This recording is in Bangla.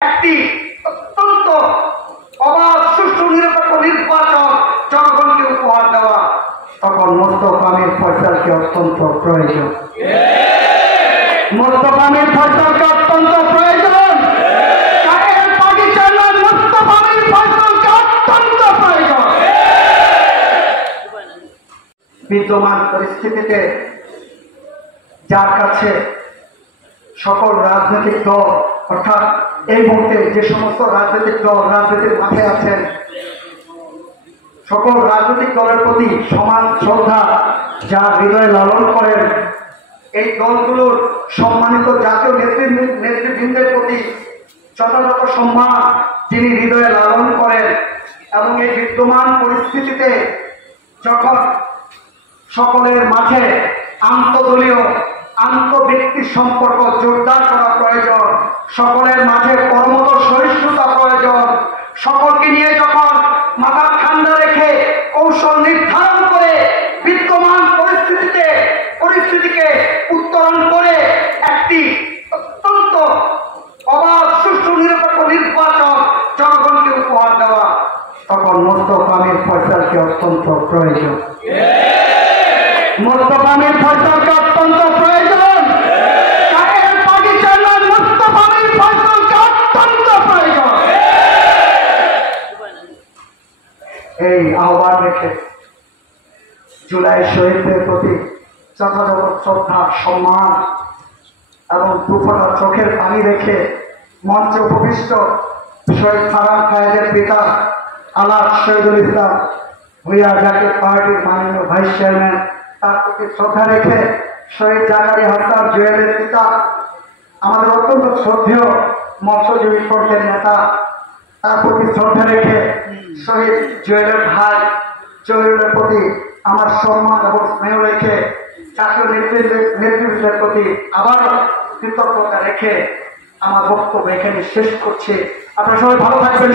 একটি অত্যন্ত অবাধ সুষ্ঠু নিরপেক্ষ নির্বাচন জনগণকে উপহার দেওয়া, তখন মোস্তফা আমির ফয়সালকে অত্যন্ত প্রয়োজন। মোস্তফা আমির ফয়সালকে অত্যন্ত প্রয়োজন। মোস্তফা আমির ফয়সালকে অত্যন্ত প্রয়োজন। বিদ্যমান পরিস্থিতিতে যার কাছে সকল রাজনৈতিক দল, অর্থাৎ এই মুহূর্তে যে সমস্ত রাজনৈতিক দল রাজনীতির মাঠে আছেন, সকল রাজনৈতিক দলের প্রতি সমান শ্রদ্ধা যার হৃদয়ে লালন করেন, এই দলগুলোর সম্মানিত জাতীয় নেতৃবৃন্দের প্রতি যথাযথ সম্মান যিনি হৃদয়ে লালন করেন, এবং এই বিদ্যমান পরিস্থিতিতে যখন সকলের মাঝে আন্তদলীয় আন্তঃব্যক্তি সম্পর্ক জোরদার করা প্রয়োজন, সকলের মাঝে কর্মত সহিষ্ণুতা প্রয়োজন, সকলকে নিয়ে যখন মাথা ঠান্ডা রেখে কৌশল নির্ধারণ করে বিদ্যমান পরিস্থিতিকে উত্তরণ করে একটি অত্যন্ত অবাধ সুষ্ঠু নিরপেক্ষ নির্বাচন জনগণকে উপহার দেওয়া, তখন মোস্তফা আমির ফয়সালকে অত্যন্ত প্রয়োজন। মোস্তফা আমির ফয়সালকে অত্যন্ত প্রয়োজন। মোস্তফা আমির ফয়সালকে অত্যন্ত প্রয়োজন। এই আহ্বান রেখে জুলাই শহীদদের প্রতি যথাযথ শ্রদ্ধা সম্মান এবং দুফোঁটা চোখের পানি রেখে মঞ্চে উপবিষ্ট শহীদ ফারহান খায়েদের পিতা আলাদ শহীদুল ইসলাম ভূঁইয়া জাতীয় পার্টির মাননীয় ভাইস চেয়ারম্যান, তার প্রতি শ্রদ্ধা রেখে শহীদ জাকারিয়া হত্যার জুয়েলের পিতা, আমাদের অত্যন্ত শ্রদ্ধেয় মৎস্যজীবী ফ্রন্টের নেতা, তার প্রতি শ্রদ্ধা রেখে শহীদ জুয়েলের ভাই জহিরুলের প্রতি আমার সম্মান এবং স্নেহ রেখে জাতীয় নেতৃবৃন্দের প্রতি আবার কৃতজ্ঞতা রেখে আমার বক্তব্য এখানে শেষ করছি। আপনারা সবাই ভালো থাকবেন।